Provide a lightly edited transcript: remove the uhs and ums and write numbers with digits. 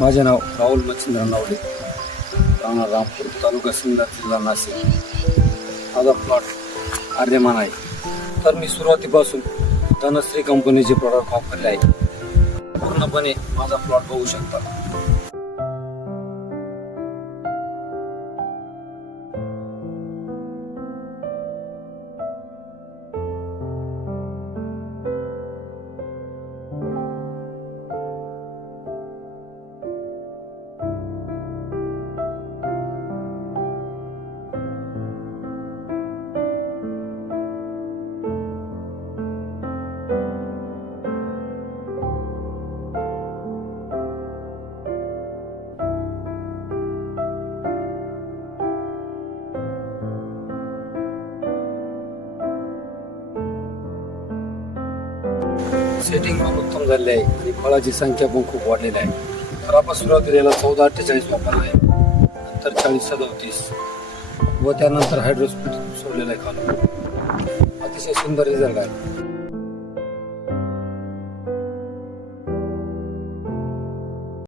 माझे नाव राहुल मच्छिंद्र नावडे, राहणार रामपूर, तालुका सिन्नर, जिल्हा नाशिक. माझा प्लॉट आर्यमान आहे. तर मी सुरुवातीपासून धनश्री कंपनीचे प्रॉडक्ट वापरले आहे. पूर्णपणे माझा प्लॉट बघू शकता. सेटिंग पण उत्तम झाले आहे आणि फळाची संख्या पण खूप वाढलेली आहे. तर आपण सुरुवातीला 1448 वापरला आहे, नंतर 4037 व त्यानंतर हायड्रोस्पीड सोडलेलं आहे खालून. अतिशय सुंदर रिझल्ट आहे.